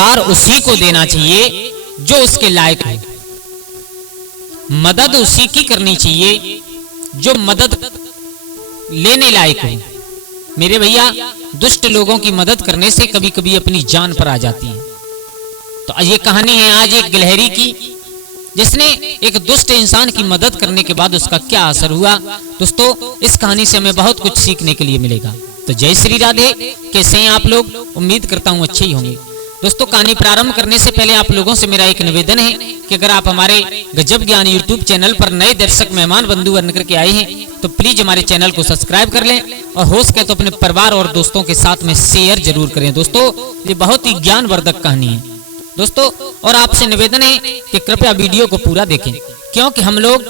पुरस्कार उसी को देना चाहिए जो उसके लायक है। मदद उसी की करनी चाहिए जो मदद लेने लायक है। मेरे भैया, दुष्ट लोगों की मदद करने से कभी कभी अपनी जान पर आ जाती है। तो ये कहानी है आज एक गिलहरी की, जिसने एक दुष्ट इंसान की मदद करने के बाद उसका क्या असर हुआ। दोस्तों, इस कहानी से हमें बहुत कुछ सीखने के लिए मिलेगा। तो जय श्री राधे। कैसे हैं आप लोग? उम्मीद करता हूं अच्छे ही होंगे। दोस्तों, कहानी प्रारंभ करने से पहले आप लोगों से मेरा एक निवेदन है कि अगर आप हमारे गजब ज्ञान यूट्यूब चैनल पर नए दर्शक मेहमान बंधु बन करके आए हैं तो प्लीज हमारे चैनल को सब्सक्राइब कर लें और हो सके तो अपने परिवार और दोस्तों के साथ में शेयर जरूर करें। दोस्तों, ये बहुत ही ज्ञानवर्धक कहानी है दोस्तों, और आपसे निवेदन है कि कृपया वीडियो को पूरा देखें, क्योंकि हम लोग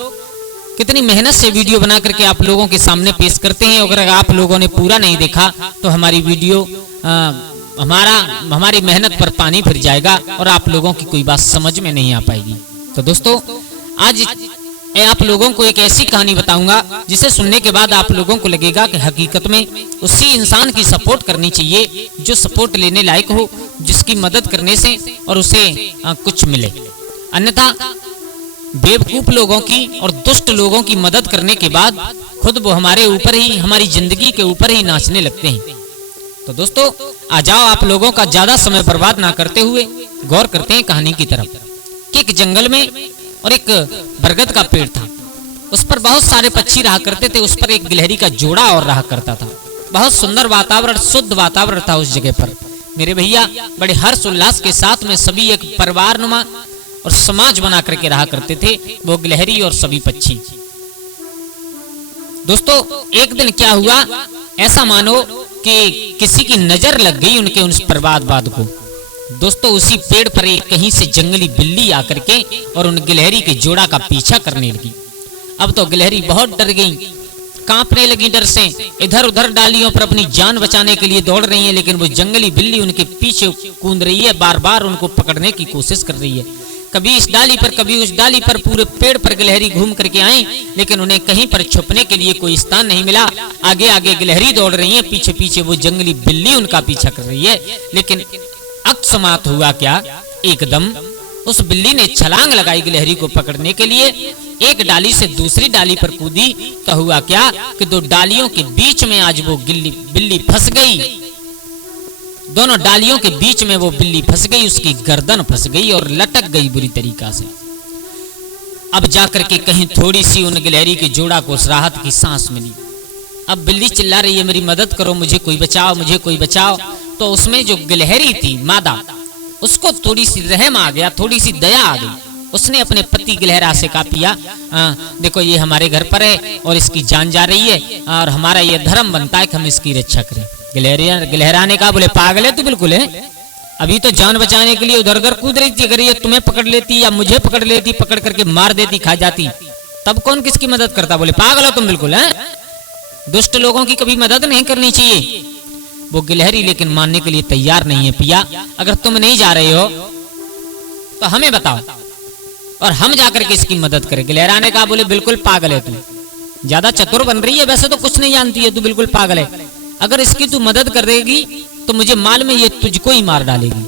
कितनी मेहनत से वीडियो बना करके आप लोगों के सामने पेश करते हैं। अगर आप लोगों ने पूरा नहीं देखा तो हमारी वीडियो हमारी मेहनत पर पानी फिर जाएगा और आप लोगों की कोई बात समझ में नहीं आ पाएगी। तो दोस्तों, आज आप लोगों को एक ऐसी कहानी बताऊंगा जिसे सुनने के बाद आप लोगों को लगेगा कि हकीकत में उसी इंसान की सपोर्ट करनी चाहिए जो सपोर्ट लेने लायक हो, जिसकी मदद करने से और उसे कुछ मिले। अन्यथा बेवकूफ लोगों की और दुष्ट लोगों की मदद करने के बाद खुद वो हमारे ऊपर ही, हमारी जिंदगी के ऊपर ही नाचने लगते हैं। तो दोस्तों, आ जाओ आप लोगों का ज्यादा समय बर्बाद ना करते हुए गौर करते हैं कहानी की तरफ। कि एक जंगल में और एक बरगद का पेड़ था, उस पर बहुत सारे पक्षी रहा करते थे। उस पर एक गिलहरी का जोड़ा और रहा करता था। बहुत सुंदर वातावरण, शुद्ध वातावरण था उस जगह पर। मेरे भैया, बड़े हर्ष उल्लास के साथ में सभी एक परिवारनुमा और समाज बना करके रहा करते थे, वो गिलहरी और सभी पक्षी। दोस्तों, एक दिन क्या हुआ, ऐसा मानो कि किसी की नजर लग गई उनके उस परिवारवाद को। दोस्तों, उसी पेड़ पर एक कहीं से जंगली बिल्ली आकर के और उन गिलहरी के जोड़ा का पीछा करने लगी। अब तो गिलहरी बहुत डर गई, कांपने लगी डर से, इधर उधर डालियों पर अपनी जान बचाने के लिए दौड़ रही है, लेकिन वो जंगली बिल्ली उनके पीछे कूद रही है, बार बार उनको पकड़ने की कोशिश कर रही है। कभी इस डाली पर कभी उस डाली पर, पूरे पेड़ पर गिलहरी घूम करके आई, लेकिन उन्हें कहीं पर छुपने के लिए कोई स्थान नहीं मिला। आगे आगे गिलहरी दौड़ रही है, पीछे पीछे वो जंगली बिल्ली उनका पीछा कर रही है। लेकिन अकस्मात हुआ क्या, एकदम उस बिल्ली ने छलांग लगाई गिलहरी को पकड़ने के लिए। एक डाली से दूसरी डाली पर कूदी तो हुआ क्या कि दो डालियों के बीच में आज वो बिल्ली फंस गई। दोनों डालियों के बीच में वो बिल्ली फंस गई, उसकी गर्दन फंस गई और लटक गई बुरी तरीका से। अब जाकर के कहीं थोड़ी सी उन गिलहरी के जोड़ा को राहत की सांस मिली। अब बिल्ली चिल्ला रही है, मेरी मदद करो, मुझे कोई बचाओ, मुझे कोई बचाओ। तो उसमें जो गिलहरी थी मादा, उसको थोड़ी सी रहम आ गया, थोड़ी सी दया आ गई। उसने अपने पति गिलहरा से कहा, पिया देखो ये हमारे घर पर है और इसकी जान जा रही है और हमारा ये धर्म बनता है कि हम इसकी रक्षा करें। गिलहरा ने कहा, बोले पागल है तू बिल्कुल है, अभी तो जान बचाने के लिए उधर उधर कूद रही थी, अगर ये तुम्हें पकड़ लेती या मुझे पकड़ लेती, पकड़ करके मार देती, खा जाती, तब कौन किसकी मदद करता। बोले पागल हो तुम बिल्कुल है, दुष्ट लोगों की कभी मदद नहीं करनी चाहिए। वो गिलहरी लेकिन मानने के लिए तैयार नहीं है। पिया, अगर तुम नहीं जा रहे हो तो हमें बताओ और हम जाकर के इसकी मदद करें। गिलहरा ने कहा, बोले बिल्कुल पागल है तू, ज्यादा चतुर बन रही है, वैसे तो कुछ नहीं जानती है, तू बिल्कुल पागल है। अगर इसकी तू मदद कर देगी तो मुझे मालूम है ये तुझको ही मार डालेगी।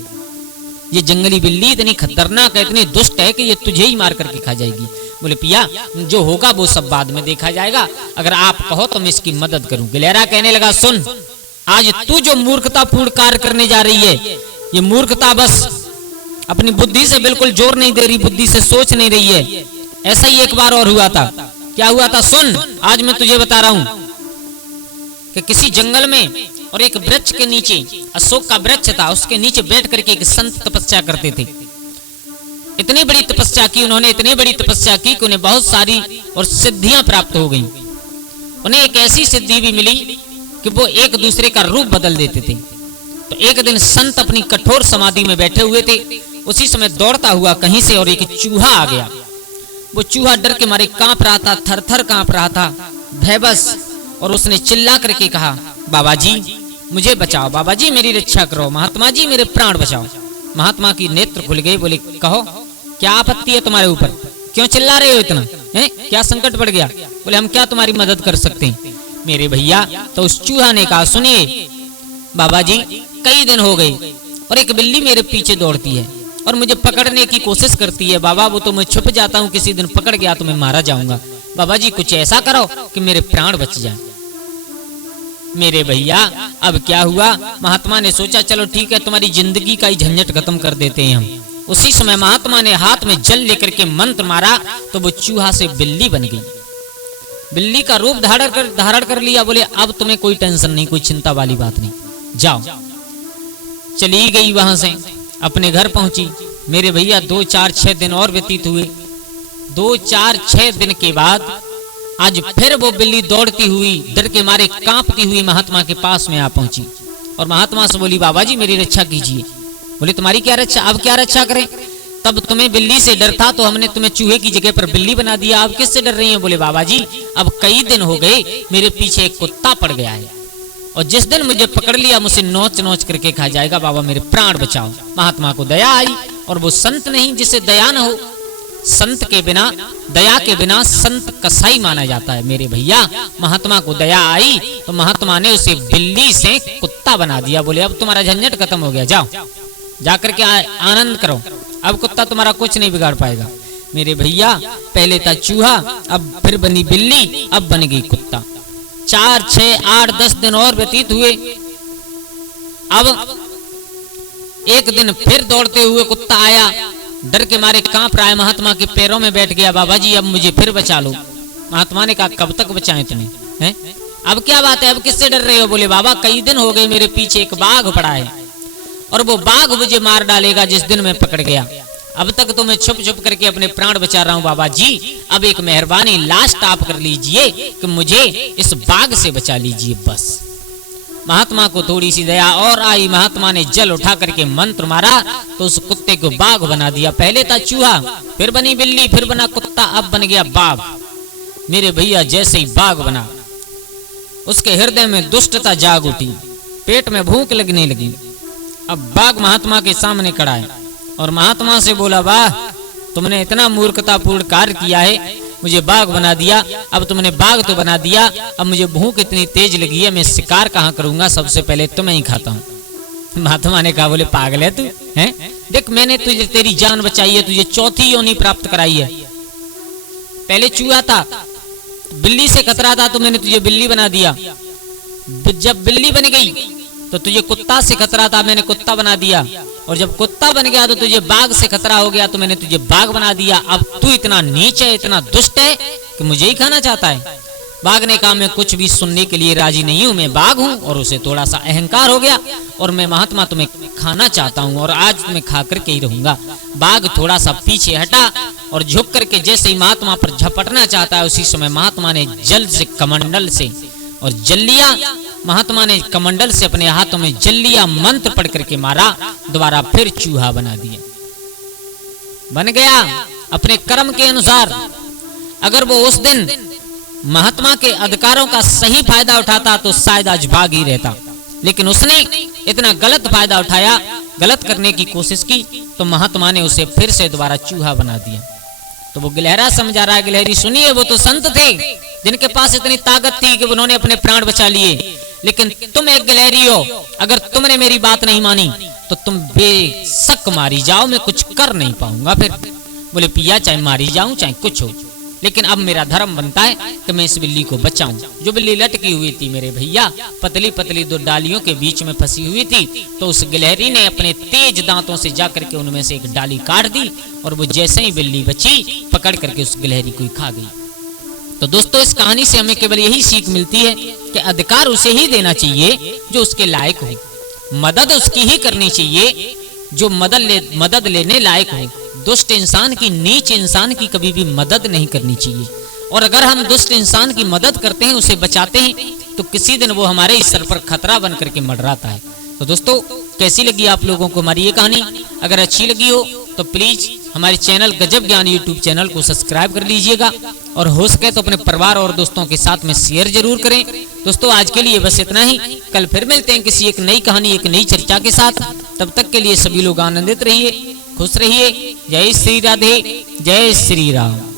ये जंगली बिल्ली इतनी खतरनाक है, इतनी दुष्ट है कि ये तुझे ही मार करके खा जाएगी। बोले पिया, जो होगा वो सब बाद में देखा जाएगा, अगर आप कहो तो मैं इसकी मदद करूं। गिलहरा कहने लगा, सुन, आज तू जो मूर्खतापूर्ण कार्य करने जा रही है, ये मूर्खता बस अपनी बुद्धि से बिल्कुल जोर नहीं दे रही, बुद्धि से सोच नहीं रही है। ऐसा ही एक बार और हुआ था। क्या हुआ था सुन, आज मैं तुझे बता रहा हूं कि किसी जंगल में और एक वृक्ष के नीचे, अशोक का वृक्ष था, उसके नीचे बैठ करके एक संत तपस्या करते थे। इतनी बड़ी तपस्या की उन्होंने, इतनी बड़ी तपस्या की कि उन्हें बहुत सारी और सिद्धियां प्राप्त हो गईं। उन्हें एक ऐसी सिद्धि भी मिली कि वो एक दूसरे का रूप बदल देते थे। तो एक दिन संत अपनी कठोर समाधि में बैठे हुए थे, उसी समय दौड़ता हुआ कहीं से और एक चूहा आ गया। वो चूहा डर के मारे कांप रहा था, थर थर कांप रहा था, भयबस, और उसने चिल्ला करके कहा, बाबा जी मुझे बचाओ, बाबा जी मेरी रक्षा करो, महात्मा जी मेरे प्राण बचाओ। महात्मा की नेत्र खुल गए, बोले कहो क्या आपत्ति है तुम्हारे ऊपर, क्यों चिल्ला रहे हो इतना, है क्या संकट पड़ गया। बोले हम क्या तुम्हारी मदद कर सकते हैं मेरे भैया। तो उस चूहा ने कहा, सुनिए बाबा जी, कई दिन हो गए और एक बिल्ली मेरे पीछे दौड़ती है और मुझे पकड़ने की कोशिश करती है। बाबा वो तो मैं छुप जाता हूँ, किसी दिन पकड़ गया तो मैं मारा जाऊंगा। बाबा जी कुछ ऐसा करो कि मेरे प्राण बच जाएं। मेरे भैया अब क्या हुआ, महात्मा ने सोचा चलो ठीक है, तुम्हारी जिंदगी का ही झंझट खत्म कर देते हैं हम। उसी समय महात्मा ने हाथ में जल लेकर के मंत्र मारा तो वो चूहा से बिल्ली बन गई। बिल्ली का रूप धारण कर लिया। बोले अब तुम्हें कोई टेंशन नहीं, कोई चिंता वाली बात नहीं, जाओ। चली गई, वहां से अपने घर पहुंची। मेरे भैया 2 4 6 दिन और व्यतीत हुए। 2 4 6 दिन के बाद आज फिर वो बिल्ली दौड़ती हुई, डर के मारे कांपती हुई महात्मा के पास में आ पहुंची और महात्मा से बोली बाबा जी मेरी रक्षा कीजिए। बोले तुम्हारी क्या रक्षा, अब क्या रक्षा करें, तब तुम्हें बिल्ली से डर था तो हमने तुम्हें चूहे की जगह पर बिल्ली बना दिया, अब किससे डर रही हैं? बोले बाबा जी अब कई दिन हो गए, मेरे पीछे एक कुत्ता पड़ गया है और जिस दिन मुझे पकड़ लिया मुझे नोच नोच करके खा जाएगा, बाबा मेरे प्राण बचाओ। महात्मा को दया आई और वो संत नहीं जिसे दया न हो। संत के बिना, दया के बिना संत कसाई माना जाता है। मेरे भैया महात्मा को दया आई तो महात्मा ने उसे बिल्ली से कुत्ता बना दिया। बोले अब तुम्हारा झंझट खत्म हो गया, जाओ जाकर के आनंद करो, अब कुत्ता तुम्हारा कुछ नहीं बिगाड़ पाएगा। मेरे भैया पहले था चूहा, अब फिर बनी बिल्ली, अब बन गई कुत्ता। 4 6 8 10 दिन और व्यतीत हुए। अब एक दिन फिर दौड़ते हुए कुत्ता आया, डर के मारे कांप रहा है, महात्मा के पैरों में बैठ गया। बाबा जी अब मुझे फिर बचा लो। महात्मा ने कहा कब तक बचाएं तुम्हें, हैं? अब क्या बात है, अब किससे डर रहे हो? बोले बाबा कई दिन हो गए, मेरे पीछे एक बाघ पड़ा है और वो बाघ मुझे मार डालेगा जिस दिन मैं पकड़ गया। अब तक तो मैं छुप छुप करके अपने प्राण बचा रहा हूं बाबा जी, अब एक मेहरबानी लास्ट आप कर लीजिए कि मुझे इस बाघ से बचा लीजिए बस। महात्मा को थोड़ी सी दया और आई, महात्मा ने जल उठा करके मंत्र मारा तो उस कुत्ते को बाघ बना दिया। पहले था चूहा, फिर बनी बिल्ली, फिर बना कुत्ता, अब बन गया बाघ। मेरे भैया जैसे ही बाघ बना उसके हृदय में दुष्टता जाग उठी, पेट में भूख लगने लगी। अब बाघ महात्मा के सामने खड़ा है और महात्मा से बोला वाह तुमने इतना मूर्खतापूर्ण कार्य किया है, मुझे बाघ बना दिया, अब तुमने बाघ तो बना दिया, अब मुझे भूख इतनी तेज लगी है, मैं शिकार कहाँ करूंगा, सबसे पहले तुम्हें ही खाता हूँ। महात्मा ने कहा बोले पागल है तू, हैं? देख मैंने तुझे तेरी जान बचाई है, तुझे चौथी योनि प्राप्त कराई है। पहले चूहा था, बिल्ली से खतरा था तो मैंने तुझे बिल्ली बना दिया। जब बिल्ली बन गई तो तुझे कुत्ता से खतरा था, मैंने कुत्ता बना दिया। और जब कुत्ता बन गया तो तुझे बाघ से खतरा हो गया तो मैंने तुझे बाघ बना दिया। अब तू इतना नीच है, इतना दुष्ट है कि मुझे ही खाना चाहता है। बाघ ने कहा मैं कुछ भी सुनने के लिए राजी नहीं हूं, मैं बाघ हूं। और उसे थोड़ा सा अहंकार हो गया और मैं महात्मा तुम्हें खाना चाहता हूं और आज तुम्हें खा करके ही रहूंगा। बाघ थोड़ा सा पीछे हटा और झुक करके जैसे ही महात्मा पर झपटना चाहता है उसी समय महात्मा ने जल से कमंडल से और जल लिया। महात्मा ने कमंडल से अपने हाथों में जल लिया, मंत्र पढ़ करके मारा, दोबारा फिर चूहा बना दिया। बन गया अपने कर्म के अनुसार। अगर वो उस दिन महात्मा के अधिकारों का सही फायदा उठाता तो शायद आज भाग ही रहता, लेकिन उसने इतना गलत फायदा उठाया, गलत करने की कोशिश की तो महात्मा ने उसे फिर से दोबारा चूहा बना दिया। तो वो गिलहरा समझा रहा है, गिलहरी सुनिए वो तो संत थे जिनके पास इतनी ताकत थी कि उन्होंने अपने प्राण बचा लिए, लेकिन तुम एक गिलहरी हो, अगर तुमने मेरी बात नहीं मानी तो तुम बेशक मारी जाओ, मैं कुछ कर नहीं पाऊंगा। फिर बोले पिया चाहे मारी जाऊं चाहे कुछ हो, लेकिन अब मेरा धर्म बनता है कि मैं इस बिल्ली को बचाऊं। जो बिल्ली लटकी हुई थी मेरे भैया, पतली पतली 2 डालियों के बीच में फंसी हुई थी, तो उस गिलहरी ने अपने तेज दांतों से जाकर के उनमें से एक डाली काट दी और वो जैसे ही बिल्ली बची पकड़ करके उस गिलहरी को ही खा गई। तो दोस्तों इस कहानी से हमें केवल यही सीख मिलती है कि अधिकार उसे ही देना चाहिए जो उसके लायक हो, मदद उसकी ही करनी चाहिए जो मदद लेने लायक हो। दुष्ट इंसान की, नीच इंसान की कभी भी मदद नहीं करनी चाहिए। और अगर हम दुष्ट इंसान की मदद करते हैं, उसे बचाते हैं, तो किसी दिन वो हमारे ही सर पर खतरा बन करके मंडराता है। तो दोस्तों कैसी लगी आप लोगों को हमारी ये कहानी? अगर अच्छी लगी हो तो प्लीज हमारे चैनल गजब ज्ञान यूट्यूब चैनल को सब्सक्राइब कर लीजिएगा और हो सके तो अपने परिवार और दोस्तों के साथ में शेयर जरूर करें। दोस्तों आज के लिए बस इतना ही, कल फिर मिलते हैं किसी एक नई कहानी, एक नई चर्चा के साथ। तब तक के लिए सभी लोग आनंदित रहिए, खुश रहिए। जय श्री राधे, जय श्री राम।